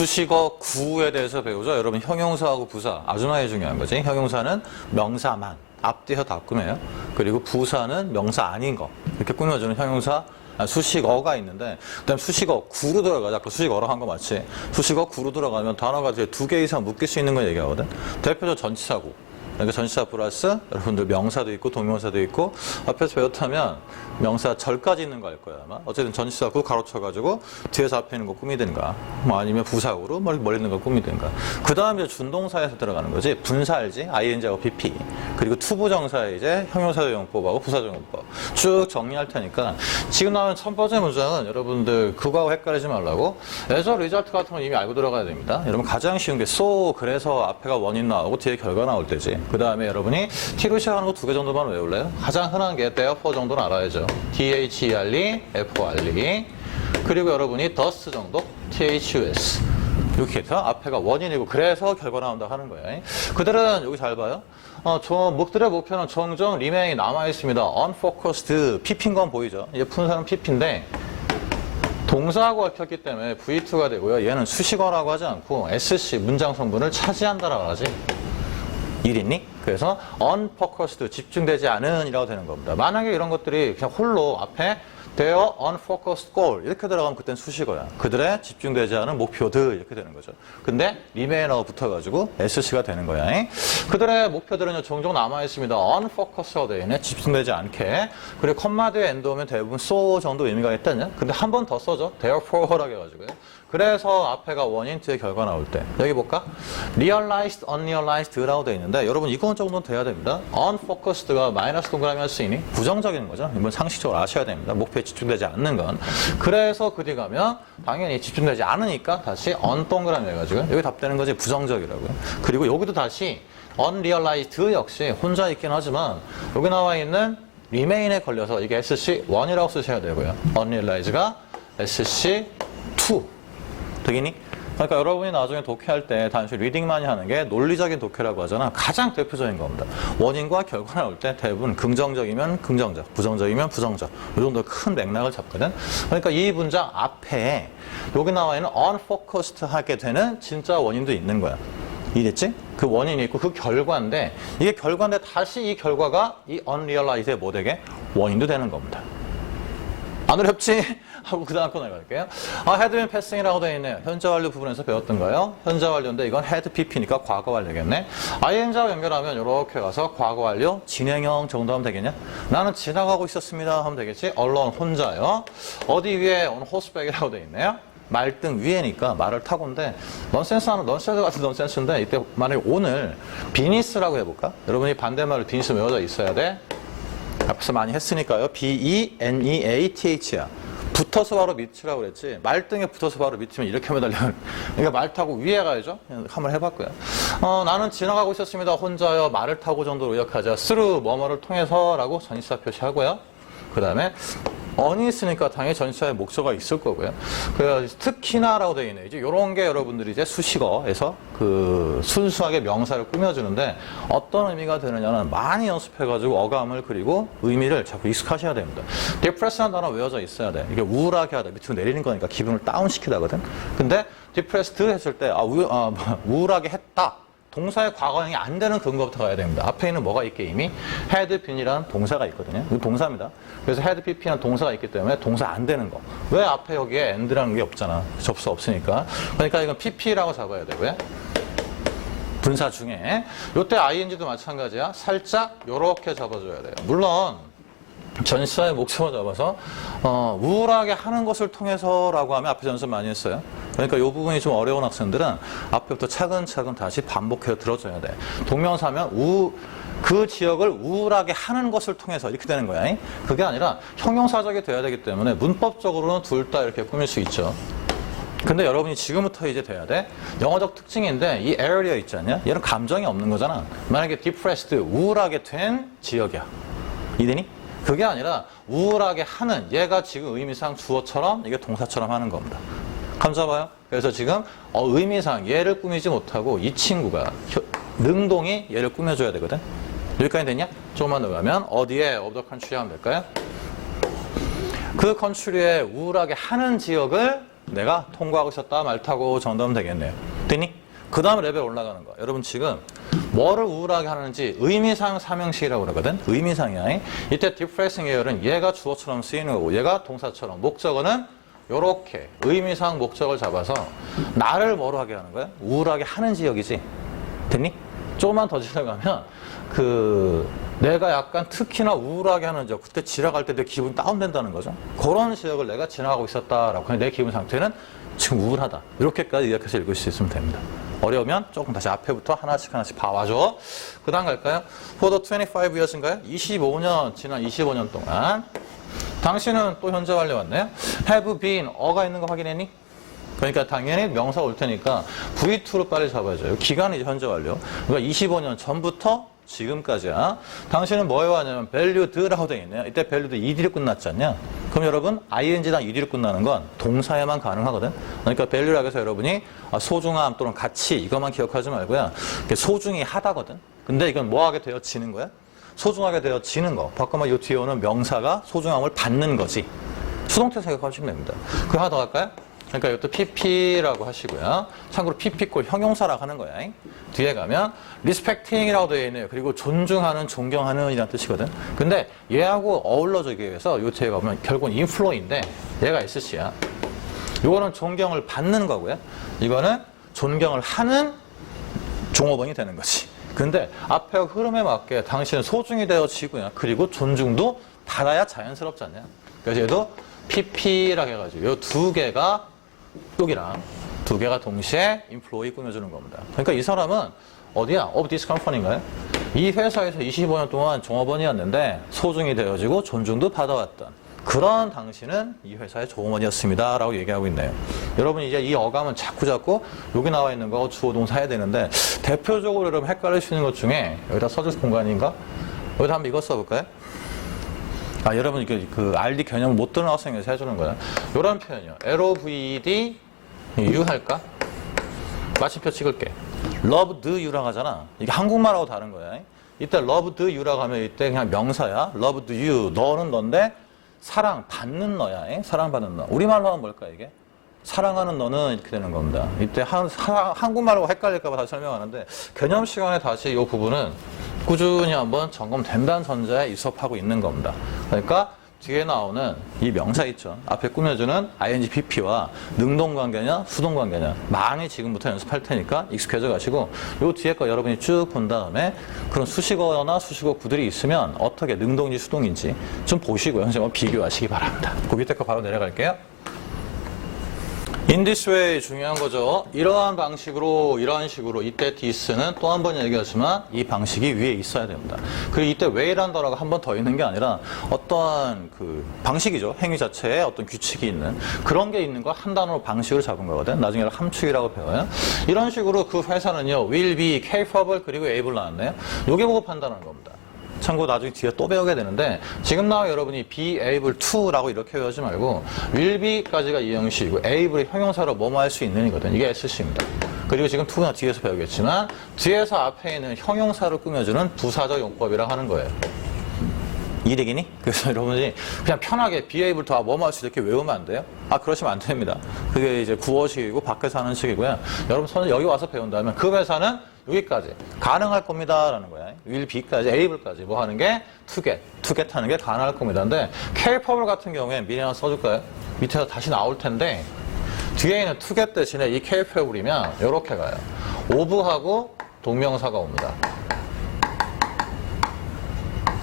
수식어 구에 대해서 배우죠. 여러분 형용사하고 부사 아주 많이 중요한 거지. 형용사는 명사만 앞뒤에서 다 꾸며요. 그리고 부사는 명사 아닌 거 이렇게 꾸며주는 형용사 수식어가 있는데 그다음 수식어 구로 들어가자. 아까 수식어로 한 거 맞지? 수식어 구로 들어가면 단어가 이제 2개 이상 묶일 수 있는 걸 얘기하거든. 대표적 전치사구. 그러니까 전치사 플러스 여러분들 명사도 있고 동명사도 있고 앞에서 배웠다면 명사 절까지 있는 거 알 거야 아마. 어쨌든 전치사구 가로쳐가지고 뒤에서 앞에 있는 거 꾸미든가 뭐 아니면 부사구로 멀리 있는 거 꾸미든가. 그 다음에 준동사에서 들어가는 거지. 분사 알지? ing하고 pp. 그리고 투부정사에 이제 형용사적 용법하고 부사적 용법 쭉 정리할 테니까 지금 나오는 첫 번째 문장은 여러분들 그거하고 헷갈리지 말라고. as a result 같은 건 이미 알고 들어가야 됩니다. 여러분 가장 쉬운 게 so 그래서 앞에가 원인 나오고 뒤에 결과 나올 때지. 그 다음에 여러분이 T로 시작하는 거 2개 정도만 외울래요? 가장 흔한 게 therefore 정도는 알아야죠. THERE, FRE. 그리고 여러분이 thus 정도, THUS. 이렇게 해서 앞에가 원인이고 그래서 결과 나온다 하는 거예요. 그들은 여기 잘 봐요. 목들의 목표는 종종 remain이 남아있습니다. unfocused, PP인 건 보이죠? 이제 푼사는 PP인데 동사하고 얽혔기 때문에 V2가 되고요. 얘는 수식어라고 하지 않고 SC, 문장 성분을 차지한다라고 하지. 일 있니? 그래서 unfocused, 집중되지 않은 이라고 되는 겁니다. 만약에 이런 것들이 그냥 홀로 앞에 their unfocused goal 이렇게 들어가면 그땐 수식어야. 그들의 집중되지 않은 목표들 이렇게 되는 거죠. 근데 remain하고 붙어가지고 SC가 되는 거야. 그들의 목표들은 종종 남아있습니다. unfocused가 되어 있네. 집중되지 않게. 그리고 컴마 뒤에 end 오면 대부분 so 정도 의미가 있다냐? 근데 한 번 더 써줘. therefore라고 해가지고요. 그래서 앞에가 원인, 뒤에 결과 나올 때. 여기 볼까? realized, unrealized라고 되어 있는데 여러분 이건 정도는 돼야 됩니다. unfocused가 마이너스 동그라미 할 수 있니? 부정적인 거죠. 이건 상식적으로 아셔야 됩니다. 목표에 집중되지 않는 건. 그래서 그 뒤 가면 당연히 집중되지 않으니까 다시 on 동그라미 해가지고 여기 답되는 거지 부정적이라고요. 그리고 여기도 다시 unrealized 역시 혼자 있긴 하지만 여기 나와 있는 remain에 걸려서 이게 SC1이라고 쓰셔야 되고요. unrealized가 SC2. 되겠니? 그러니까 여러분이 나중에 독해할 때 단순히 리딩만이 하는 게 논리적인 독해라고 하잖아. 가장 대표적인 겁니다. 원인과 결과 나올 때 대부분 긍정적이면 긍정적, 부정적이면 부정적. 이 정도 큰 맥락을 잡거든. 그러니까 이 문장 앞에 여기 나와 있는 unfocused 하게 되는 진짜 원인도 있는 거야. 이해됐지? 그 원인이 있고 그 결과인데 이게 결과인데 다시 이 결과가 이 unrealized의 뭐 되게? 원인도 되는 겁니다. 안 어렵지? 하고 그 다음 거 나갈게요. had been passing이라고 되어 있네요. 현재 완료 부분에서 배웠던 거예요. 현재 완료인데 이건 had pp니까 과거 완료겠네. ing하고 연결하면 이렇게 가서 과거 완료 진행형 정도 하면 되겠냐? 나는 지나가고 있었습니다 하면 되겠지? alone 혼자요. 어디 위에 on horseback이라고 되어 있네요. 말등 위에니까 말을 타고인데 넌센스 같은 넌센스인데 이때 만약에 오늘 비니스라고 해볼까? 여러분이 반대말로 비니스 외워져 있어야 돼. 앞에서 많이 했으니까요. B-E-N-E-A-T-H야. 붙어서 바로 밑이라고 그랬지. 말등에 붙어서 바로 밑이면 이렇게 매달려. 그러니까 말 타고 위에 가야죠. 한번 해봤고요. 나는 지나가고 있었습니다. 혼자요. 말을 타고 정도로 의역하자. through 뭐뭐를 통해서라고 전치사 표시하고요. 그 다음에 on이 있으니까 당연히 전치사의 목적어가 있을 거고요. 그래서 특히나라고 되어 있네. 이제 이런 게 여러분들이 이제 수식어에서 그 순수하게 명사를 꾸며주는데 어떤 의미가 되느냐는 많이 연습해가지고 어감을 그리고 의미를 자꾸 익숙하셔야 됩니다. depressed라는 단어 외워져 있어야 돼. 이게 우울하게 하다. 밑으로 내리는 거니까 기분을 다운시키다거든. 근데 depressed 했을 때 우울하게 했다. 동사의 과거형이 안 되는 근거부터 가야 됩니다. 앞에 있는 뭐가 있게 이미 had been이라는 동사가 있거든요. 이거 동사입니다. 그래서 had pp라는 동사가 있기 때문에 동사 안 되는 거. 왜 앞에 여기에 and라는 게 없잖아. 접수 없으니까. 그러니까 이건 pp라고 잡아야 되고요. 분사 중에. 요때 ing도 마찬가지야. 살짝 요렇게 잡아줘야 돼요. 물론 전치사의 목적어 잡아서 우울하게 하는 것을 통해서라고 하면 앞에 연습 많이 했어요. 그러니까 이 부분이 좀 어려운 학생들은 앞에부터 차근차근 다시 반복해서 들어줘야 돼. 동명사면 그 지역을 우울하게 하는 것을 통해서 이렇게 되는 거야. 그게 아니라 형용사적이 돼야 되기 때문에 문법적으로는 둘 다 이렇게 꾸밀 수 있죠. 근데 여러분이 지금부터 이제 돼야 돼. 영어적 특징인데 이 area 있지 않냐? 얘는 감정이 없는 거잖아. 만약에 depressed, 우울하게 된 지역이야. 이해되니? 그게 아니라 우울하게 하는 얘가 지금 의미상 주어처럼 이게 동사처럼 하는 겁니다. 감 잡아요? 그래서 지금 의미상 얘를 꾸미지 못하고 이 친구가 능동이 얘를 꾸며줘야 되거든. 여기까지 됐냐? 조금만 더 가면 어디에 of the country 하면 될까요? 그 컨트리에 우울하게 하는 지역을 내가 통과하고 있었다 말타고 정도면 되겠네요. 됐니? 그 다음 레벨 올라가는 거. 여러분 지금 뭐를 우울하게 하는지 의미상 삼형식이라고 그러거든. 의미상이야. 이때 디프레싱 계열은 얘가 주어처럼 쓰이는 거고 얘가 동사처럼, 목적어는 요렇게 의미상 목적을 잡아서 나를 뭐로 하게 하는 거야? 우울하게 하는 지역이지. 됐니? 조금만 더 지나가면 내가 약간 특히나 우울하게 하는 지역, 그때 지나갈 때 내 기분 다운된다는 거죠. 그런 지역을 내가 지나가고 있었다라고 내 기분 상태는 지금 우울하다. 이렇게까지 이렇게 읽을 수 있으면 됩니다. 어려우면 조금 다시 앞에부터 하나씩 봐와줘. 그 다음 갈까요? For the 25 years인가요? 25년, 지난 25년 동안 당신은 또 현재 완료 왔네요. have been, 어가 있는 거 확인했니? 그러니까 당연히 명사 올 테니까 V2로 빨리 잡아줘요. 기간이 이제 현재 완료. 그러니까 25년 전부터 지금까지야. 당신은 뭐에 왔냐면 valued라고 되어 있네요. 이때 valued ed로 끝났지 않냐? 그럼 여러분 ing당 ed로 끝나는 건 동사에만 가능하거든. 그러니까 value라고 해서 여러분이 소중함 또는 가치 이것만 기억하지 말고요. 소중히 하다거든. 근데 이건 뭐하게 되어지는 거야? 소중하게 되어지는 거. 바꿔만 이 뒤에 오는 명사가 소중함을 받는 거지. 수동태 생각하시면 됩니다. 그 하나 더 할까요? 그러니까 이것도 pp라고 하시고요. 참고로 pp 꼴 형용사라고 하는 거야. 뒤에 가면 respecting이라고 되어 있네요. 그리고 존중하는, 존경하는 이라는 뜻이거든. 근데 얘하고 어울러주기 위해서 이 뒤에 가면 결국은 inflow인데 얘가 SC야. 이거는 존경을 받는 거고요. 이거는 존경을 하는 종업원이 되는 거지. 근데 앞에 흐름에 맞게 당신은 소중히 되어지고요. 그리고 존중도 받아야 자연스럽지 않냐. 그래서 얘도 pp라고 해가지고 이 두 개가 여기랑 두 개가 동시에 인플로이 꾸며주는 겁니다. 그러니까 이 사람은 어디야? of this company인가요? 이 회사에서 25년 동안 종업원이었는데 소중히 되어지고 존중도 받아왔던 그런 당신은 이 회사의 종업원이었습니다. 라고 얘기하고 있네요. 여러분 이제 이 어감은 자꾸 여기 나와 있는 거 주어 동사 해야 되는데 대표적으로 여러분 헷갈릴 수 있는 것 중에 여기다 써줄 공간인가? 여기다 한번 이거 써볼까요? 여러분 그 RD 개념을 못 듣는 학생에서 해주는 거야. 이런 표현이요. LOVED U 할까? 마침표 찍을게. Loved you라고 하잖아. 이게 한국말하고 다른 거야. 이때 loved you라고 하면 이때 그냥 명사야. loved you. 너는 넌데 사랑 받는 너야. 사랑받는 너. 우리말로 하면 뭘까 이게? 사랑하는 너는 이렇게 되는 겁니다. 이때 한국말하고 헷갈릴까 봐 다시 설명하는데 개념 시간에 다시 이 부분은 꾸준히 한번 점검된다는 전제에 이 수업하고 있는 겁니다. 그러니까 뒤에 나오는 이 명사 있죠. 앞에 꾸며주는 ing pp와 능동관계냐 수동관계냐 많이 지금부터 연습할 테니까 익숙해져 가시고 요 뒤에 거 여러분이 쭉 본 다음에 그런 수식어나 수식어 구들이 있으면 어떻게 능동인지 수동인지 좀 보시고요. 선생님 비교하시기 바랍니다. 그 밑에 거 바로 내려갈게요. In this way 중요한 거죠. 이러한 방식으로 이런 식으로 이때 this는 또 한 번 얘기하지만 이 방식이 위에 있어야 됩니다. 그리고 이때 way라는 단어가 한 번 더 있는 게 아니라 어떠한 그 방식이죠. 행위 자체에 어떤 규칙이 있는 그런 게 있는 거 한 단어로 방식을 잡은 거거든. 나중에 함축이라고 배워요. 이런 식으로 그 회사는요. will be capable 그리고 able 나왔네요. 요게 보고 판단하는 겁니다. 참고 나중에 뒤에 또 배우게 되는데 지금 나와 여러분이 be able to라고 이렇게 외우지 말고 will be까지가 이 형식이고 able이 형용사로 뭐뭐 할 수 있는이거든. 이게 SC입니다. 그리고 지금 to는 뒤에서 배우겠지만 뒤에서 앞에 있는 형용사를 꾸며주는 부사적 용법이라고 하는 거예요. 이해되겠니? 그래서 여러분이 그냥 편하게 be able to 뭐뭐 할 수 이렇게 외우면 안 돼요? 그러시면 안 됩니다. 그게 이제 구어식이고 밖에서 하는 식이고요. 여러분 여기 와서 배운다면 그 회사는 여기까지 가능할 겁니다 라는 거야. will be까지 able까지 뭐 하는 게 to get 하는 게 가능할 겁니다. 근데 capable 같은 경우에 미리 하나 써줄까요? 밑에서 다시 나올 텐데 뒤에 있는 to get 대신에 이 capable이면 이렇게 가요. of하고 동명사가 옵니다.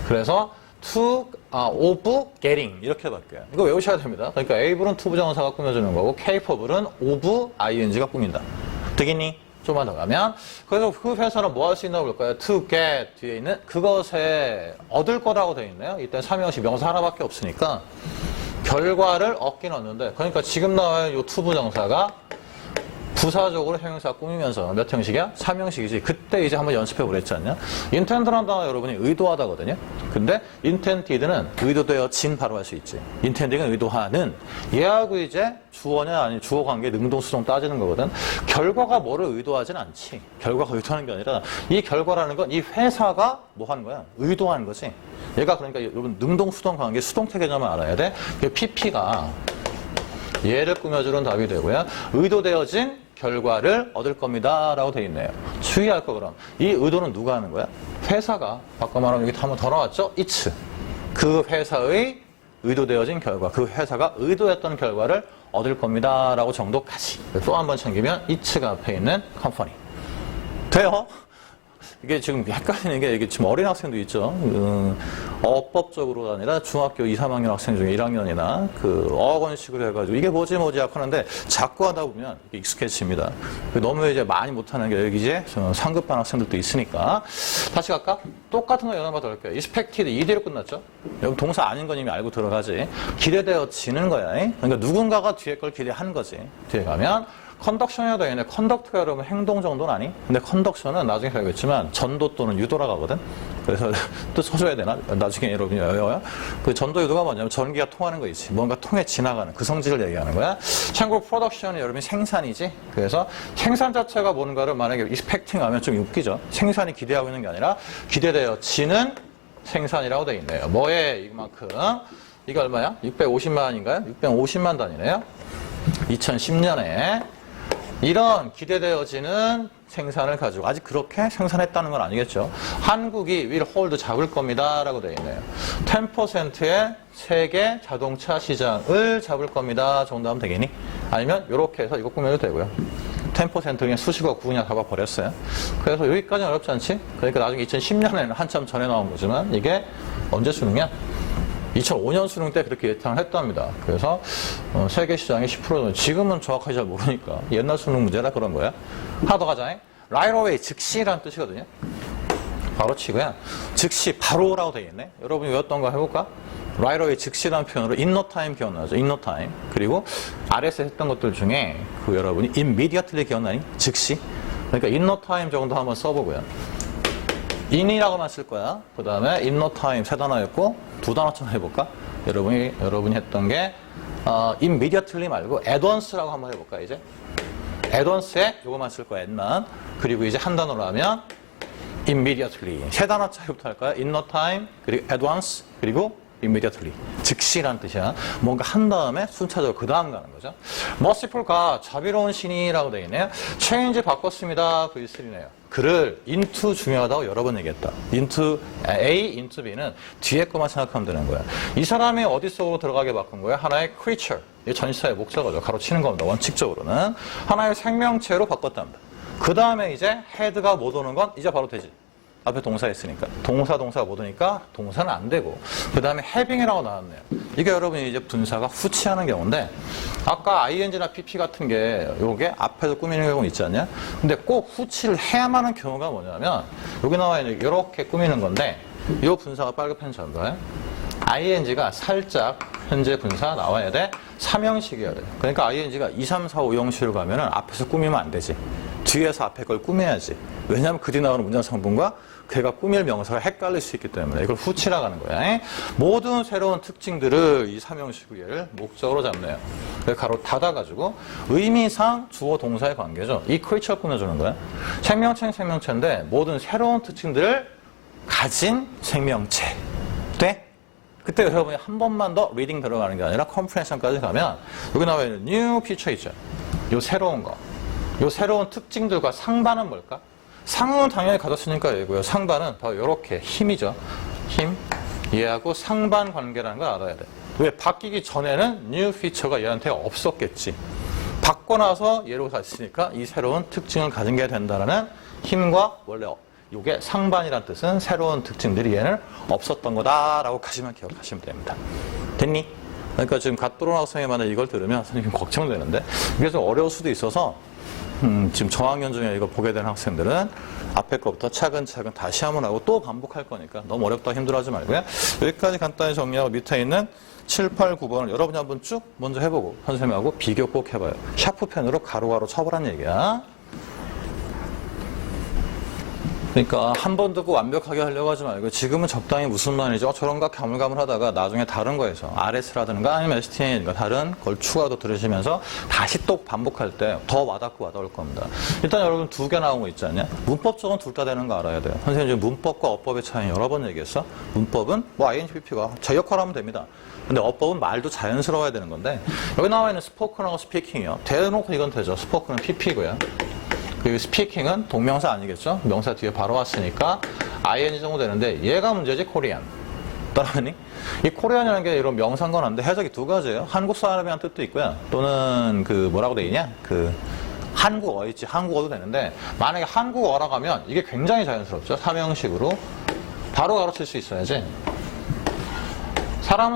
그래서 of getting 이렇게 바뀌어요. 이거 외우셔야 됩니다. 그러니까 able은 to 부정사가 꾸며주는 거고 capable은 of ing가 꾸민다. 되겠니? 좀만 더 가면 그래서 그 회사는 뭐 할 수 있나 볼까요? to get 뒤에 있는 그것에 얻을 거라고 되어 있네요. 이때 삼형식 명사 하나밖에 없으니까 결과를 얻긴 얻는데 그러니까 지금 나와요. 이 to 부정사가 부사적으로 형용사 꾸미면서 몇 형식이야? 3형식이지. 그때 이제 한번 연습해 보랬지 않냐? intend라는 단어 여러분이 의도하다거든요. 근데 intended는 의도되어진 바로 할 수 있지. intending은 의도하는. 얘하고 이제 주어냐 아니 주어 관계 능동 수동 따지는 거거든. 결과가 뭐를 의도하진 않지. 결과가 의도하는 게 아니라 이 결과라는 건 이 회사가 뭐 하는 거야? 의도하는 거지. 얘가 그러니까 여러분 능동 수동 관계 수동태 개념을 알아야 돼. PP가 얘를 꾸며주는 답이 되고요. 의도되어진 결과를 얻을 겁니다. 라고 되어 있네요. 주의할 거 그럼. 이 의도는 누가 하는 거야? 회사가. 아까 말하면 여기 한번 더 나왔죠? it's. 그 회사의 의도되어진 결과. 그 회사가 의도했던 결과를 얻을 겁니다. 라고 정도까지. 또 한 번 챙기면 it가 앞에 있는 company. 돼요? 이게 지금 헷갈리는 게 이게 지금 어린 학생도 있죠. 어법적으로가 아니라 중학교 2, 3학년 학생 중에 1학년이나 그 어학원식으로 해가지고 이게 뭐지 하는데 자꾸 하다 보면 이게 익숙해집니다. 너무 이제 많이 못하는 게 여기 이제 상급반 학생들도 있으니까. 다시 갈까? 똑같은 거 연어만 더 할게요. expected 이대로 끝났죠. 여기 동사 아닌 건 이미 알고 들어가지. 기대되어지는 거야. 그러니까 누군가가 뒤에 걸 기대한 거지. 뒤에 가면 컨덕션이라고 되어 있네. 컨덕트가 여러분 행동 정도는 아니? 근데 컨덕션은 나중에 배우겠지만 전도 또는 유도라고 하거든? 그래서 또 써줘야 되나? 나중에 여러분이 외워요. 그 전도 유도가 뭐냐면 전기가 통하는 거 있지. 뭔가 통해 지나가는 그 성질을 얘기하는 거야. 참고로 프로덕션이 여러분 생산이지? 그래서 생산 자체가 뭔가를 만약에 expecting 하면 좀 웃기죠? 생산이 기대하고 있는 게 아니라 기대되어지는 생산이라고 되어 있네요. 뭐에 이만큼? 이거 얼마야? 650만인가요? 650만 단위네요. 2010년에 이런 기대되어지는 생산을 가지고 아직 그렇게 생산했다는 건 아니겠죠. 한국이 will hold 잡을 겁니다 라고 되어 있네요. 10%의 세계 자동차 시장을 잡을 겁니다 정도 하면 되겠니? 아니면 이렇게 해서 이거 꾸며도 되고요. 10% 그냥 수식어 그냥 잡아버렸어요. 그래서 여기까지는 어렵지 않지? 그러니까 나중에 2010년에는 한참 전에 나온 거지만 이게 언제 수능이야? 2005년 수능 때 그렇게 예상을 했답니다. 그래서 세계 시장의 10%는 지금은 정확하게 잘 모르니까 옛날 수능 문제라 그런 거야. 하나 더 가자. right away 즉시라는 뜻이거든요. 바로 치고요. 즉시 바로라고 되어 있네. 여러분이 외웠던 거 해볼까? right away 즉시라는 표현으로 in no time 기억나죠? in no time. 그리고 아래에서 했던 것들 중에 그 여러분이 immediately 기억나니? 즉시. 그러니까 in no time 정도 한번 써보고요. in이라고만 쓸 거야. 그 다음에 in no time 세 단어였고 두 단어처럼 해볼까? 여러분이 했던 게 immediately 말고 at once라고 한번 해볼까 이제? at once에 이거만 쓸 거야 at만. 그리고 이제 한 단어로 하면 immediately 세 단어 차이부터 할까요? in no time 그리고 at once 그리고 immediately 즉시란 뜻이야. 뭔가 한 다음에 순차적으로 그 다음 가는 거죠. merciful가 자비로운 신이라고 되어 있네요. change 바꿨습니다. V3네요. 그를 into 중요하다고 여러 번 얘기했다. into A, into B는 뒤에 것만 생각하면 되는 거야. 이 사람이 어디 속으로 들어가게 바꾼 거야? 하나의 creature, 이 전치사의 목적어죠. 가로치는 겁니다. 원칙적으로는 하나의 생명체로 바꿨답니다. 그 다음에 이제 head가 못 오는 건 이제 바로 되지. 앞에 동사 있으니까. 동사가 못 오니까 동사는 안 되고. 그 다음에 having이라고 나왔네요. 이게 여러분이 이제 분사가 후치하는 경우인데, 아까 ing나 pp 같은 게 요게 앞에서 꾸미는 경우는 있지 않냐? 근데 꼭 후치를 해야만 하는 경우가 뭐냐면, 여기 나와 있는 이렇게 꾸미는 건데, 요 분사가 빨간펜 잡아요. ing가 살짝 현재 분사 나와야 돼. 3형식이어야 돼. 그러니까 ing가 2, 3, 4, 5형식으로 가면은 앞에서 꾸미면 안 되지. 뒤에서 앞에 걸 꾸며야지. 왜냐하면 그 뒤 나오는 문장 성분과 걔가 꾸밀 명사가 헷갈릴 수 있기 때문에 이걸 후치라고 하는 거야. 모든 새로운 특징들을 이 3형식으로 얘를 목적으로 잡네요. 가로 닫아가지고 의미상 주어 동사의 관계죠. 이 creature 꾸며주는 거야. 생명체는 생명체인데 모든 새로운 특징들을 가진 생명체. 돼? 그때 여러분이 한 번만 더 리딩 들어가는 게 아니라 컴프레hension까지 가면 여기 나와 있는 new feature 있죠. 요 새로운 거. 요 새로운 특징들과 상반은 뭘까? 상은 당연히 가졌으니까 얘고요. 상반은 바로 이렇게 힘이죠. 힘. 얘하고 상반 관계라는 걸 알아야 돼. 왜? 바뀌기 전에는 new feature가 얘한테 없었겠지. 바꿔 나서 얘로 갔으니까 이 새로운 특징을 가진 게 된다는 힘과 원래 이게 상반이란 뜻은 새로운 특징들이 얘는 없었던 거다라고까지만 기억하시면 됩니다. 됐니? 그러니까 지금 갓 들어온 학생이 만약 이걸 들으면 선생님 걱정되는데 이게 좀 어려울 수도 있어서 지금 저학년 중에 이거 보게 되는 학생들은 앞에 거부터 차근차근 다시 한번 하고 또 반복할 거니까 너무 어렵다 힘들어하지 말고요. 여기까지 간단히 정리하고 밑에 있는 7, 8, 9번을 여러분이 한번 쭉 먼저 해보고 선생님하고 비교 꼭 해봐요. 샤프펜으로 가로가로 쳐보란 얘기야. 그러니까 한 번 듣고 완벽하게 하려고 하지 말고 지금은 적당히 무슨 말이죠? 저런가 가물가물하다가 나중에 다른 거에서 RS라든가 아니면 STN이든가 다른 걸 추가도 들으시면서 다시 또 반복할 때 더 와닿고 와닿을 겁니다. 일단 여러분 두 개 나온 거 있지 않냐? 문법적은 둘 다 되는 거 알아야 돼요. 선생님 지금 문법과 어법의 차이 여러 번 얘기했어. 문법은 뭐 ING-PP가 제 역할 하면 됩니다. 근데 어법은 말도 자연스러워야 되는 건데 여기 나와 있는 스포큰하고 스피킹이요. 대놓고 이건 되죠. 스포큰은 PP고요. 그리고 스피킹은 동명사 아니겠죠? 명사 뒤에 바로 왔으니까 ING 정도 되는데 얘가 문제지 코리안. 따라하니? 이 코리안이라는 게 이런 명사인 한데 해석이 두 가지예요. 한국 사람이라는 뜻도 있고요. 또는 그 뭐라고 돼 있냐? 그 한국어 있지. 한국어도 되는데 만약에 한국어라고 하면 이게 굉장히 자연스럽죠. 삼형식으로 바로 가르칠 수 있어야지.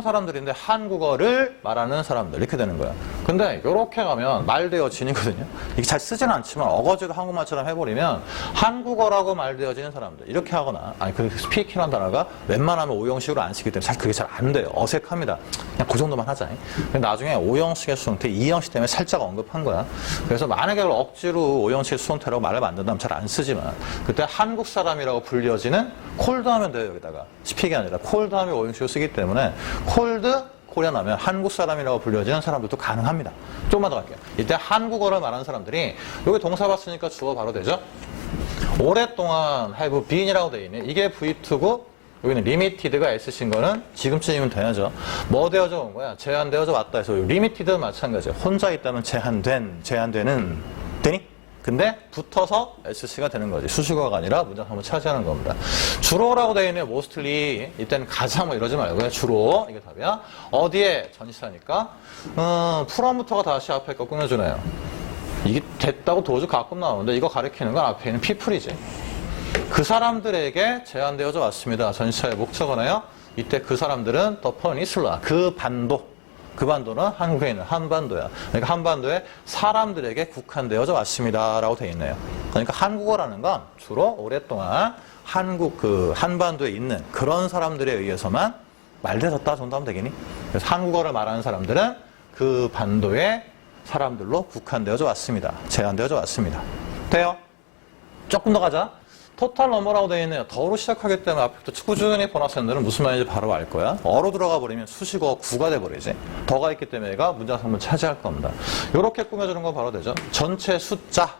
사람들인데 한국어를 말하는 사람들 이렇게 되는 거야. 근데 이렇게 가면 말되어진이거든요. 이게 잘 쓰지는 않지만 어거지로 한국말처럼 해버리면 한국어라고 말되어지는 사람들 이렇게 하거나 아니 그 스피킹이라는 단어가 웬만하면 오형식으로 안 쓰기 때문에 사실 그게 잘 안 돼요. 어색합니다. 그냥 그 정도만 하자. 근데 나중에 오형식의 수동태, 이형식 때문에 살짝 언급한 거야. 그래서 만약에 억지로 오형식의 수동태라고 말을 만든다면 잘 안 쓰지만 그때 한국 사람이라고 불려지는 콜드 하면 돼요. 여기다가 스피킹이 아니라 콜드 하면 오형식으로 쓰기 때문에 콜드 코리안 하면 한국 사람이라고 불려지는 사람들도 가능합니다. 조금만 더 갈게요. 이때 한국어를 말하는 사람들이 여기 동사 봤으니까 주어 바로 되죠. 오랫동안 have been이라고 되어 있네. 이게 V2고 여기는 limited가 S인 거는 지금쯤이면 돼야죠. 뭐 되어져 온 거야? 제한되어져 왔다 해서 limited도 마찬가지야. 혼자 있다면 제한되는 되니? 근데 붙어서 SC가 되는 거지. 수식어가 아니라 문장 한번 차지하는 겁니다. 주로라고 되어 있는 mostly 이때는 가장 뭐 이러지 말고요. 주로 이게 답이야. 어디에 전치사니까 from부터가 다시 앞에 거 꾸며주네요. 이게 됐다고 도주 가끔 나오는데 이거 가리키는 건 앞에 있는 people이지. 그 사람들에게 제한되어져 왔습니다. 전치사의 목적어네요. 이때 그 사람들은 the peninsula 그 반도. 그 반도는 한국에 있는 한반도야. 그러니까 한반도에 사람들에게 국한되어져 왔습니다. 라고 되어 있네요. 그러니까 한국어라는 건 주로 오랫동안 한반도에 있는 그런 사람들에 의해서만 말되었다 정도 하면 되겠니? 그래서 한국어를 말하는 사람들은 그 반도의 사람들로 국한되어져 왔습니다. 제한되어져 왔습니다. 돼요? 조금 더 가자. 토탈 넘버라고 되어 있네요. 더로 시작하기 때문에 앞에부터 꾸준히 보너스들은 무슨 말인지 바로 알 거야. 어로 들어가 버리면 수식어 구가 돼버리지. 더가 있기 때문에 얘가 문장 성분 차지할 겁니다. 이렇게 꾸며주는 건 바로 되죠. 전체 숫자.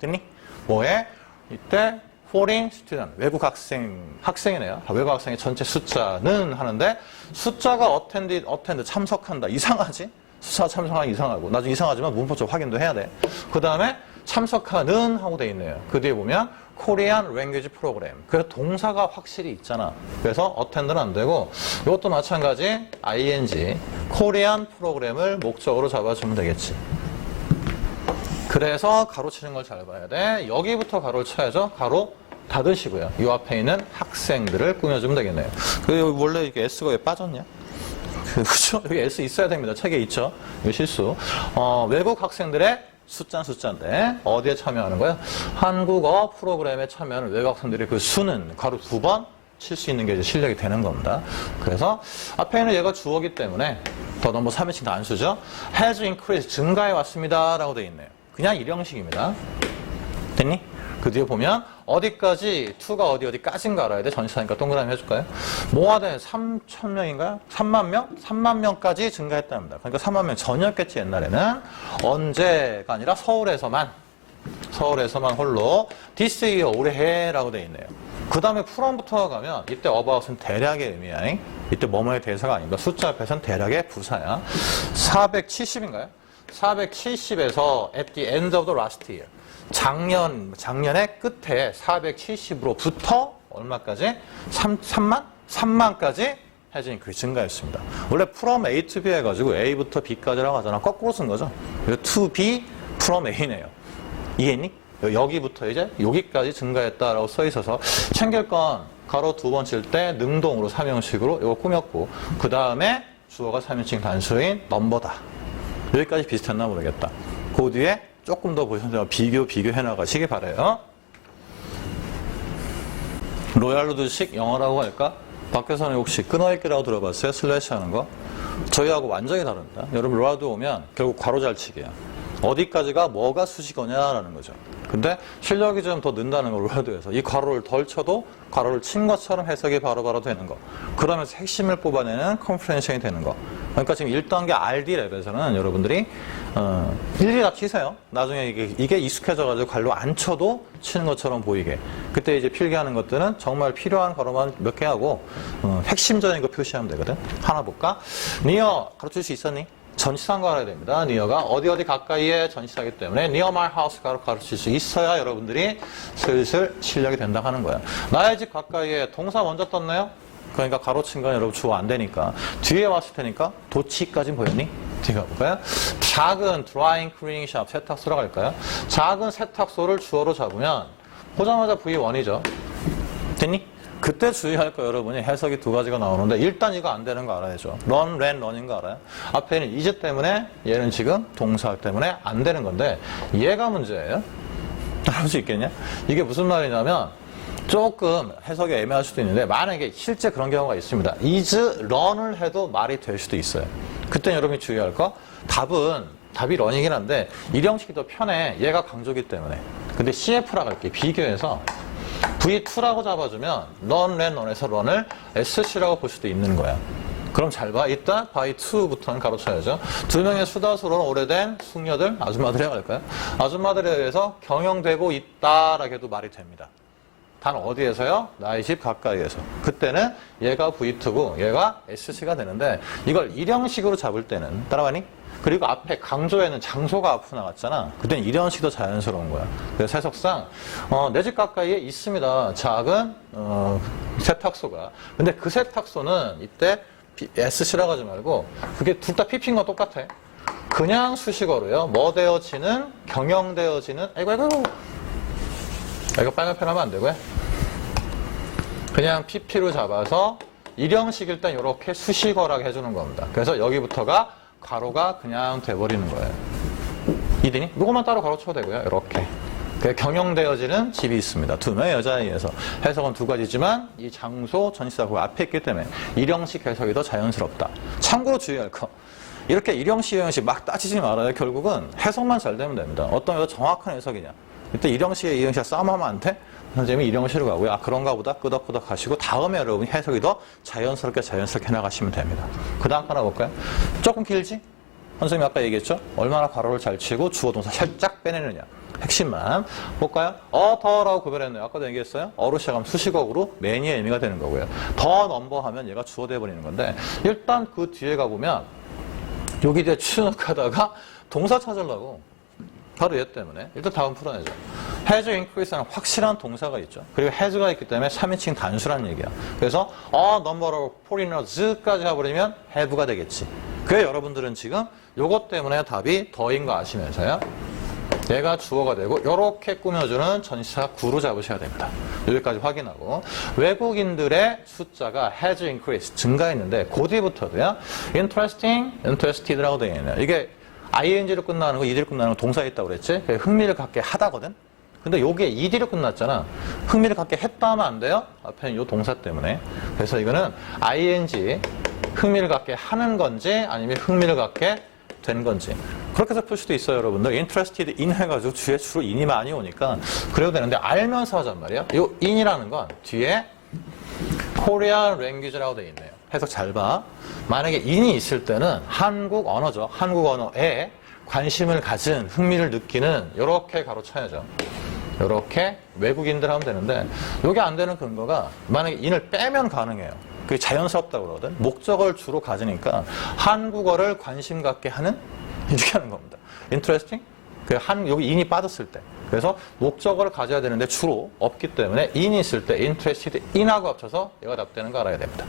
됐니? 뭐에? 이때 foreign student, 외국 학생이네요. 외국 학생의 전체 숫자는 하는데 숫자가 attend, 참석한다. 이상하지? 숫자 참석하는 이상하고. 나중에 이상하지만 문법적으로 확인도 해야 돼. 그 다음에 참석하는 하고 돼 있네요. 그 뒤에 보면 Korean Language Program. 그래서 동사가 확실히 있잖아. 그래서 attend는 안 되고 이것도 마찬가지 ing Korean 프로그램을 목적으로 잡아주면 되겠지. 그래서 가로치는 걸 잘 봐야 돼. 여기부터 가로를 쳐야죠. 가로 닫으시고요. 이 앞에 있는 학생들을 꾸며주면 되겠네요. 원래 이게 S가 왜 빠졌냐? 그렇죠? 여기 S 있어야 됩니다. 책에 있죠. 이거 실수. 외국 학생들의 숫자인데 어디에 참여하는 거야? 한국어 프로그램에 참여하는 외국 학생들의 그 수는 가로 2번 칠 수 있는 게 이제 실력이 되는 겁니다. 그래서 앞에 있는 얘가 주어기 때문에 더 넘버 3인칭 단수죠. has increased 증가해 왔습니다 라고 되어 있네요. 그냥 일형식입니다. 됐니? 그 뒤에 보면 어디까지 to가 어디까지인가 알아야 돼. 전치사니까 동그라미 해줄까요? 뭐하든 3,000명인가요? 3만 명? 3만 명까지 증가했답니다. 그러니까 3만 명 전이었겠지 옛날에는. 언제가 아니라 서울에서만 홀로 this year 올해라고 돼 있네요. 그 다음에 from부터 가면 이때 about은 대략의 의미야. 이때 뭐뭐의 대사가 아닙니다. 숫자 앞에서는 대략의 부사야. 470인가요? 470에서 at the end of the last year. 작년의 끝에 470으로부터 얼마까지? 3만까지 해진이 그 증가했습니다. 원래 from A to B 해가지고 A부터 B까지라고 하잖아. 거꾸로 쓴 거죠. 그래서 to B from A네요. 이해했니? 여기부터 이제 여기까지 증가했다라고 써 있어서 챙길 건 가로 2번 칠 때 능동으로 3형식으로 이거 꾸몄고 그 다음에 주어가 3인칭 단수인 넘버다. 여기까지 비슷했나 모르겠다. 그 뒤에 조금 더 보셔서 비교해 나가시기 바라요. 로얄로드식 영어라고 할까? 밖에서는 혹시 끊어읽기라고 들어봤어요? 슬래시 하는 거? 저희하고 완전히 다릅니다. 여러분 로얄로드 오면 결국 괄호 잘 치기야. 어디까지가 뭐가 수식어냐라는 거죠. 근데 실력이 좀 더 는다는 걸 워드에서 이 괄호를 덜 쳐도 괄호를 친 것처럼 해석이 바로바로 되는 거. 그러면서 핵심을 뽑아내는 컴프레hension이 되는 거. 그러니까 지금 1단계 RD 랩에서는 여러분들이 일일이 다 치세요. 나중에 이게 익숙해져가지고 괄호 안 쳐도 치는 것처럼 보이게. 그때 이제 필기하는 것들은 정말 필요한 괄호만 몇 개 하고 핵심적인 거 표시하면 되거든. 하나 볼까? 니어 가르칠 수 있었니? 전치사가 알아야 됩니다. 니어가 어디 가까이에 전치사이기 때문에 near my house가 가르칠 수 있어야 여러분들이 슬슬 실력이 된다고 하는 거예요. 나의 집 가까이에 동사 먼저 떴나요? 그러니까 가로친 건 여러분 주어 안 되니까 뒤에 왔을 테니까 도치까지 보였니? 뒤가 볼까요? 작은 drying cleaning shop 세탁소라고 할까요? 작은 세탁소를 주어로 잡으면 보자마자 V1이죠. 됐니? 그때 주의할 거 여러분이 해석이 두 가지가 나오는데 일단 이거 안 되는 거 알아야죠. run, ran, run인 거 알아요? 앞에는 is 때문에 얘는 지금 동사 때문에 안 되는 건데 얘가 문제예요. 알아볼 수 있겠냐? 이게 무슨 말이냐면 조금 해석이 애매할 수도 있는데 만약에 실제 그런 경우가 있습니다. is, run을 해도 말이 될 수도 있어요. 그때 여러분이 주의할 거 답이 run이긴 한데 일형식이 더 편해. 얘가 강조기 때문에. 근데 CF라고 할게. 비교해서 V2라고 잡아주면 run, ran, run에서 run을 SC라고 볼 수도 있는 거야. 그럼 잘 봐. 이따 by 2부터는 가로쳐야죠. 두 명의 수다스러운 오래된 숙녀들, 아줌마들이라고 할까요? 아줌마들에 의해서 경영되고 있다라고 해도 말이 됩니다. 단 어디에서요? 나의 집 가까이에서. 그때는 얘가 V2고 얘가 SC가 되는데 이걸 일형식으로 잡을 때는 따라가니? 그리고 앞에 강조에는 장소가 앞으로 나갔잖아. 그때는 이런식이 더 자연스러운 거야. 그래서 해석상 내 집 가까이에 있습니다. 작은 세탁소가. 근데 그 세탁소는 이때 SC라고 하지 말고 그게 둘 다 PP인 거 똑같아. 그냥 수식어로요. 뭐 되어지는, 경영되어지는 아이고 이거 빨간 펜 하면 안 되고요. 그냥 PP로 잡아서 일형식 일단 이렇게 수식어라고 해주는 겁니다. 그래서 여기부터가 가로가 그냥 돼버리는 거예요. 이드니? 이것만 따로 가로쳐도 되고요. 이렇게. 경영되어지는 집이 있습니다. 두 명의 여자아이에서. 해석은 두 가지지만 이 장소, 전치사 그 앞에 있기 때문에 일형식 해석이 더 자연스럽다. 참고로 주의할 거. 이렇게 일형식, 이형식 막 따지지 말아요. 결국은 해석만 잘 되면 됩니다. 어떤 게 더 정확한 해석이냐. 이때 일형식에 이형식과 싸움하면 안 돼? 선생님이 일형식으로 가고요. 아, 그런가 보다 끄덕끄덕 하시고 다음에 여러분이 해석이 더 자연스럽게 나가시면 됩니다. 그 다음 하나 볼까요? 조금 길지? 선생님이 아까 얘기했죠? 얼마나 가로를 잘 치고 주어 동사 살짝 빼내느냐. 핵심만 볼까요? 더라고 구별했네요. 아까도 얘기했어요. 어로 시작하면 수식어로 매니의 의미가 되는 거고요. 더 넘버 하면 얘가 주어 돼버리는 건데 일단 그 뒤에 가보면 여기 뒤에 추측하다가 동사 찾으려고 바로 얘 때문에 일단 다음 풀어내죠. has increase는 확실한 동사가 있죠. 그리고 has가 있기 때문에 3인칭 단수란 얘기야. 그래서 number of foreigners까지 해버리면 have가 되겠지. 그래 여러분들은 지금 요것 때문에 답이 더인 거 아시면서요. 얘가 주어가 되고 이렇게 꾸며주는 전치사 구로 잡으셔야 됩니다. 여기까지 확인하고 외국인들의 숫자가 has increased 증가했는데 그 뒤부터도요. interesting, interested라고 되어 있네요. 이게 ing로 끝나는 거, ed로 끝나는 거 동사에 있다고 그랬지? 흥미를 갖게 하다거든? 근데 요게 ed로 끝났잖아. 흥미를 갖게 했다 하면 안 돼요? 앞에는 요 동사 때문에. 그래서 이거는 ing, 흥미를 갖게 하는 건지 아니면 흥미를 갖게 된 건지. 그렇게 해서 풀 수도 있어요, 여러분들. interested in 해가지고 뒤에 주로 in이 많이 오니까 그래도 되는데 알면서 하잔 말이야. 요 in이라는 건 뒤에 Korean language라고 되어 있네요. 해석 잘 봐. 만약에 in이 있을 때는 한국 언어죠. 한국 언어에 관심을 가진, 흥미를 느끼는 이렇게 가로쳐야죠. 이렇게 외국인들 하면 되는데 이게 안 되는 근거가 만약에 in을 빼면 가능해요. 그게 자연스럽다고 그러거든. 목적을 주로 가지니까 한국어를 관심 갖게 하는 이렇게 하는 겁니다. interesting? 여기 in이 빠졌을 때. 그래서 목적어를 가져야 되는데 주로 없기 때문에 in이 있을 때 interested in하고 합쳐서 얘가 답되는 거 알아야 됩니다.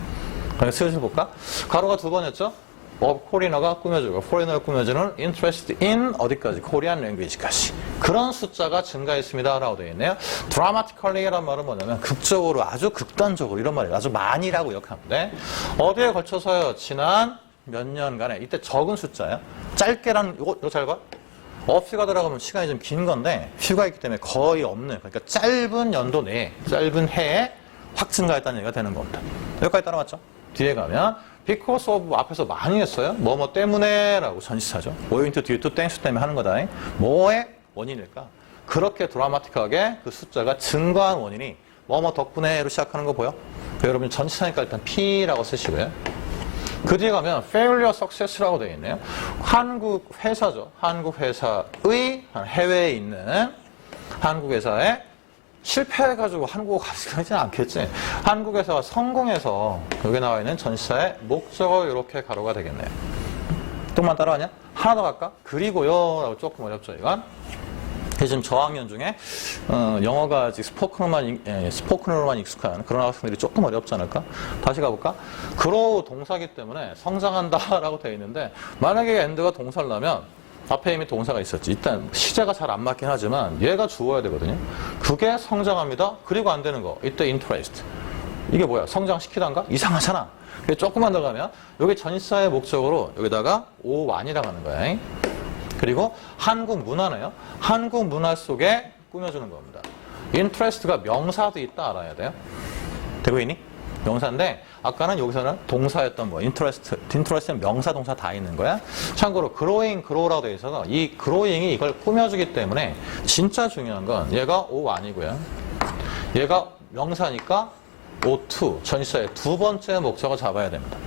그럼 슬슬 볼까? 가로가 두 번이었죠? 코리너가 꾸며주고 foreigner가 꾸며주는 interested in 어디까지? Korean language까지. 그런 숫자가 증가했습니다 라고 되어 있네요. dramatically라는 말은 뭐냐면 극적으로, 아주 극단적으로 이런 말이에요. 아주 많이라고 역하는데 어디에 걸쳐서요? 지난 몇 년간에 이때 적은 숫자야. 짧게라는 이거 잘 봐. fe가 들어가면 시간이 좀 긴 건데 fe가 있기 때문에 거의 없는, 그러니까 짧은 연도 내에 짧은 해에 확 증가했다는 얘기가 되는 겁니다. 여기까지 따라왔죠? 뒤에 가면 because of 앞에서 많이 했어요. 뭐뭐 때문에 라고 전치사죠. owing to, due to, thanks to 때문에 하는 거다. 뭐의 원인일까? 그렇게 드라마틱하게 그 숫자가 증가한 원인이 뭐뭐 덕분에로 시작하는 거 보여? 여러분 전치사니까 일단 P라고 쓰시고요. 그 뒤에 가면 failure success라고 되어 있네요. 한국 회사죠. 한국 회사의 해외에 있는 한국 회사에 실패해가지고 한국어 가지진 않겠지. 한국 회사가 성공해서 여기 나와 있는 전치사의 목적어 이렇게 가로가 되겠네요. 또만 따라하냐? 하나 더 갈까? 그리고요 라고 조금 어렵죠 이건. 지금 저학년 중에 영어가 아직 스포큰으로만 익숙한 그런 학생들이 조금 어렵지 않을까? 다시 가볼까? 그로우 동사기 때문에 성장한다라고 되어 있는데 만약에 엔드가 동사를 나면 앞에 이미 동사가 있었지. 일단 시제가 잘 안 맞긴 하지만 얘가 주어야 되거든요. 그게 성장합니다. 그리고 안 되는 거. 이때 interest. 이게 뭐야? 성장시키단가? 이상하잖아. 조금만 더 가면 여기 전치사의 목적으로 여기다가 오완이라고 하는 거야. 그리고 한국 문화네요. 한국 문화 속에 꾸며주는 겁니다. interest가 명사도 있다 알아야 돼요. 되고 있니? 명사인데 아까는 여기서는 동사였던 뭐 interest는 명사 동사 다 있는 거야. 참고로 growing, grow라고 되어 있어서 이 growing이 이걸 꾸며주기 때문에 진짜 중요한 건 얘가 o 아니고요. 얘가 명사니까 o2 전치사의 두 번째 목적을 잡아야 됩니다.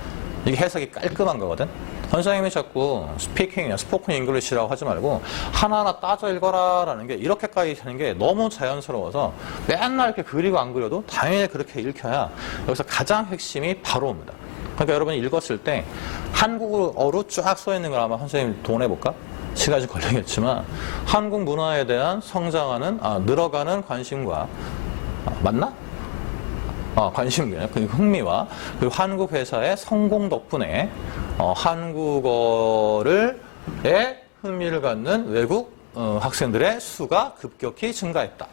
이게 해석이 깔끔한 거거든. 선생님이 자꾸 스포큰 잉글리시라고 하지 말고 하나하나 따져 읽어라 라는 게 이렇게까지 하는 게 너무 자연스러워서 맨날 이렇게 그리고 안 그려도 당연히 그렇게 읽혀야 여기서 가장 핵심이 바로 옵니다. 그러니까 여러분이 읽었을 때 한국어로 쫙 써 있는 걸 아마 선생님 동원해볼까? 시간이 걸리겠지만 한국 문화에 대한 성장하는 늘어가는 관심과 맞나? 관심이에요. 그 흥미와 그리고 한국 회사의 성공 덕분에 한국어에 흥미를 갖는 외국 학생들의 수가 급격히 증가했다.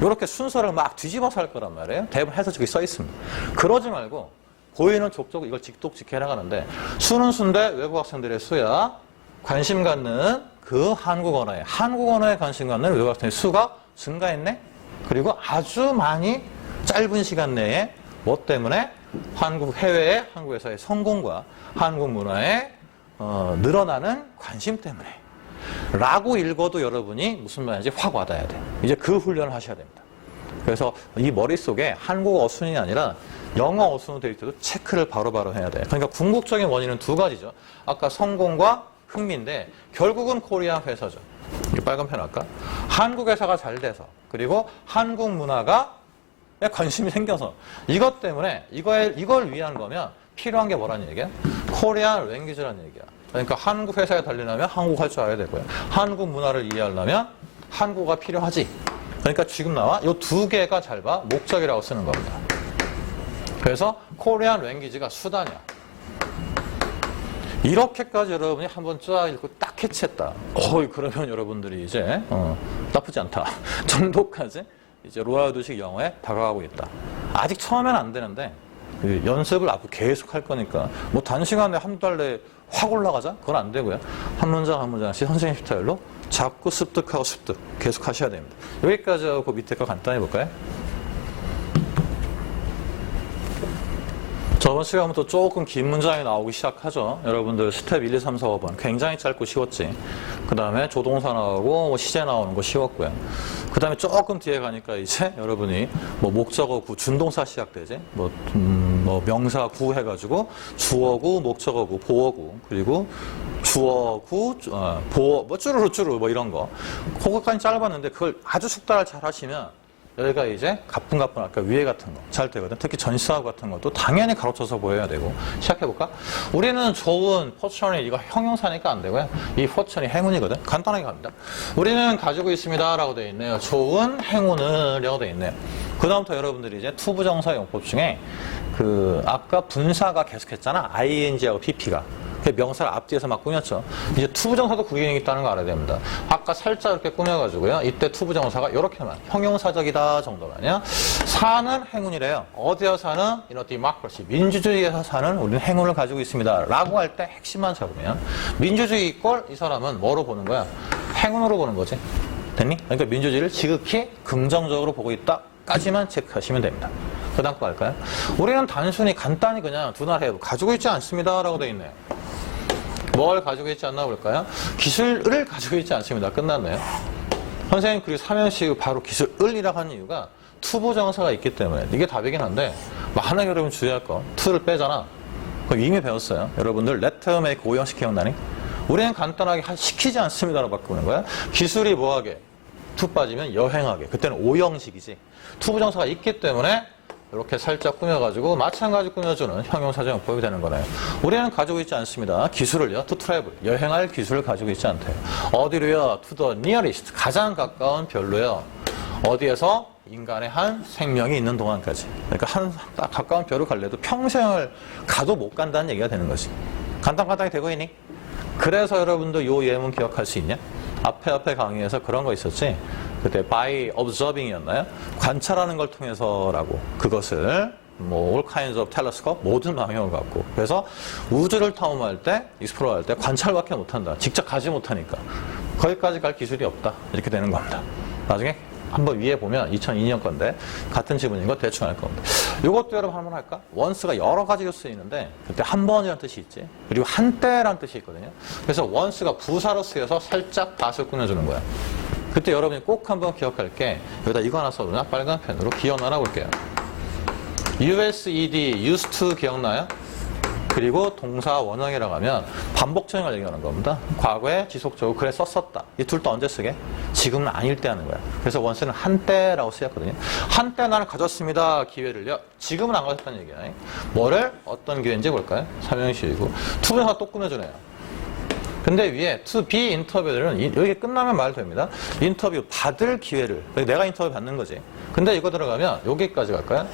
이렇게 순서를 막 뒤집어서 할 거란 말이에요. 대부분 해서 저기 써 있습니다. 그러지 말고 보이는 족족 이걸 직독직해 나가는데 수는 수인데 외국 학생들의 수야. 관심 갖는 그 한국어에 관심 갖는 외국 학생의 수가 증가했네. 그리고 아주 많이 짧은 시간 내에 뭐 때문에 해외의 한국 회사의 성공과 한국 문화에 늘어나는 관심 때문에 라고 읽어도 여러분이 무슨 말인지 확 와닿아야 돼요. 이제 그 훈련을 하셔야 됩니다. 그래서 이 머릿속에 한국어 어순이 아니라 영어 어순으로 될 때도 체크를 바로바로 해야 돼요. 그러니까 궁극적인 원인은 두 가지죠. 아까 성공과 흥미인데 결국은 코리안 회사죠. 이 빨간 펜 할까? 한국 회사가 잘 돼서 그리고 한국 문화가 관심이 생겨서 이것 때문에 이걸 위한 거면 필요한 게 뭐라는 얘기야? 코리안 랭귀지라는 얘기야. 그러니까 한국 회사에 달리려면 한국 할 줄 알아야 되고요. 한국 문화를 이해하려면 한국어가 필요하지. 그러니까 지금 나와 이 두 개가 잘 봐. 목적이라고 쓰는 겁니다. 그래서 코리안 랭귀지가 수단이야. 이렇게까지 여러분이 한번 쫙 읽고 딱 캐치했다. 그러면 여러분들이 이제 나쁘지 않다 정도까지 이제 로얄도식 영어에 다가가고 있다. 아직 처음엔 안 되는데 그 연습을 앞으로 계속 할 거니까 뭐 단시간에 한 달 내에 확 올라가자? 그건 안 되고요. 한 문장 한 문장씩 선생님 스타일로 자꾸 습득하고 습득 계속 하셔야 됩니다. 여기까지 하고 그 밑에 거 간단히 볼까요? 저번 시간부터 조금 긴 문장이 나오기 시작하죠. 여러분들 스텝 1, 2, 3, 4, 5번 굉장히 짧고 쉬웠지. 그 다음에 조동사 나오고 뭐 시제 나오는 거 쉬웠고요. 그 다음에 조금 뒤에 가니까 이제 여러분이 뭐 목적어구, 준동사 시작되지. 뭐 명사구 해가지고 주어구, 목적어구, 보어구, 그리고 주어구, 보어, 뭐 쭈루루 뭐 이런 거. 그거까지 짧았는데 그걸 아주 숙달을 잘 하시면 여기가 이제 가뿐가뿐 아까 위에 같은 거 잘 되거든. 특히 전시사구 같은 것도 당연히 가로쳐서 보여야 되고. 시작해볼까? 우리는 좋은 포천이 이거 형용사니까 안 되고요. 이 포천이 행운이거든. 간단하게 갑니다. 우리는 가지고 있습니다 라고 되어 있네요. 좋은 행운을 라고 되어 있네요. 그 다음부터 여러분들이 이제 투부정사 용법 중에 그 아까 분사가 계속했잖아. ing하고 pp가. 명사를 앞뒤에서 막 꾸몄죠. 이제 투부정사도 그 기능이 있다는 거 알아야 됩니다. 아까 살짝 이렇게 꾸며가지고요. 이때 투부정사가 이렇게만 형용사적이다 정도만요. 사는 행운이래요. 어디서 사는? democracy. 민주주의에서 사는 우리는 행운을 가지고 있습니다. 라고 할 때 핵심만 잡으면 민주주의 이꼴 이 사람은 뭐로 보는 거야? 행운으로 보는 거지. 됐니? 그러니까 민주주의를 지극히 긍정적으로 보고 있다 까지만 체크하시면 됩니다. 그 다음 거 할까요? 우리는 단순히 간단히 그냥 두 날 해도 가지고 있지 않습니다 라고 돼 있네요. 뭘 가지고 있지 않나 볼까요? 기술을 가지고 있지 않습니다. 끝났네요. 선생님 그리고 삼형식 바로 기술을이라고 하는 이유가 투부정사가 있기 때문에 이게 답이긴 한데 하나 여러분 주의할 거 to를 빼잖아. 그거 이미 배웠어요. 여러분들 let, make, 오형식 기억나니? 우리는 간단하게 시키지 않습니다라고 바꾸는 거야. 기술이 뭐하게? to 빠지면 여행하게. 그때는 오형식이지. 투부정사가 있기 때문에 이렇게 살짝 꾸며가지고 마찬가지 꾸며주는 형용사정법이 되는 거네요. 우리는 가지고 있지 않습니다. 기술을요. to travel. 여행할 기술을 가지고 있지 않대요. 어디로요? to the nearest. 가장 가까운 별로요. 어디에서? 인간의 한 생명이 있는 동안까지. 그러니까 딱 가까운 별을 갈래도 평생을 가도 못 간다는 얘기가 되는 거지. 간단하게 되고 있니? 그래서 여러분도 요 예문 기억할 수 있냐? 앞에 강의에서 그런 거 있었지? 그때 by observing이었나요? 관찰하는 걸 통해서라고. 그것을 뭐 all kinds of telescope 모든 망원을 갖고. 그래서 우주를 탐험할 때, 익스플로어 할 때 관찰밖에 못한다. 직접 가지 못하니까. 거기까지 갈 기술이 없다. 이렇게 되는 겁니다. 나중에 한번 위에 보면 2002년 건데 같은 지문인 거 대충 알 겁니다. 이것도 여러분 한번 할까? once가 여러 가지로 쓰이는데 그때 한 번이라는 뜻이 있지. 그리고 한때라는 뜻이 있거든요. 그래서 once가 부사로 쓰여서 살짝 닷을 꾸며주는 거야. 그때 여러분이 꼭 한번 기억할 게 여기다 이거 하나 써두나? 빨간 펜으로 기억 하나 볼게요. used, used to 기억나요? 그리고 동사 원형이라고 하면 반복적인 걸 얘기하는 겁니다. 과거에 지속적으로 그래 썼었다. 이 둘도 언제 쓰게? 지금은 아닐 때 하는 거야. 그래서 원스는 한때라고 쓰였거든요. 한때 나는 가졌습니다. 기회를요. 지금은 안 가졌다는 얘기야. 뭐를? 어떤 기회인지 볼까요? 삼형식이고. 투부정사 또 꾸며주네요. 근데 위에 to be 인터뷰들은 여기 끝나면 말 됩니다. 인터뷰 받을 기회를. 내가 인터뷰 받는 거지. 근데 이거 들어가면 여기까지 갈까요?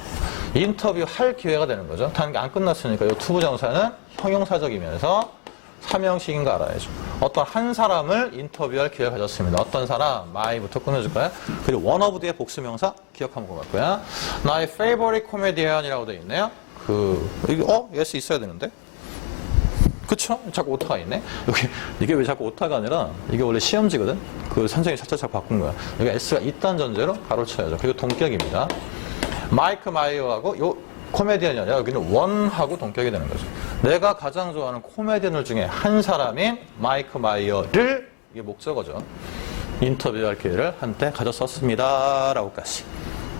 인터뷰 할 기회가 되는 거죠. 단계 안 끝났으니까 이 투부정사는 형용사적이면서 삼형식인 거 알아야죠. 어떤 한 사람을 인터뷰할 기회를 가졌습니다. 어떤 사람? my부터 끊어줄까요? 그리고 one of 뒤에 복수명사 기억하면 것 같고요. 나의 favorite comedian이라고 되어 있네요. yes 있어야 되는데. 그쵸? 자꾸 오타가 있네? 이게 왜 자꾸 오타가 아니라 이게 원래 시험지거든? 그 선생님이 차차차 바꾼 거야. 여기 S가 있다는 전제로 가로쳐야죠. 그리고 동격입니다. 마이크 마이어하고 요 코미디언이 아니라 여기는 원하고 동격이 되는 거죠. 내가 가장 좋아하는 코미디언 중에 한 사람인 마이크 마이어를 이게 목적어죠. 인터뷰할 기회를 한때 가졌었습니다. 라고까지.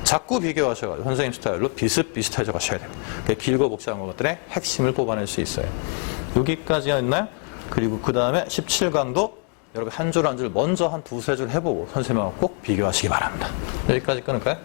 자꾸 비교하셔가지고 선생님 스타일로 비슷비슷해져 가셔야 돼요. 길고 복잡한 것들의 핵심을 뽑아낼 수 있어요. 여기까지였나요? 그리고 그 다음에 17강도 여러분 한 줄 한 줄 먼저 한 두세 줄 해보고 선생님하고 꼭 비교하시기 바랍니다. 여기까지 끊을까요?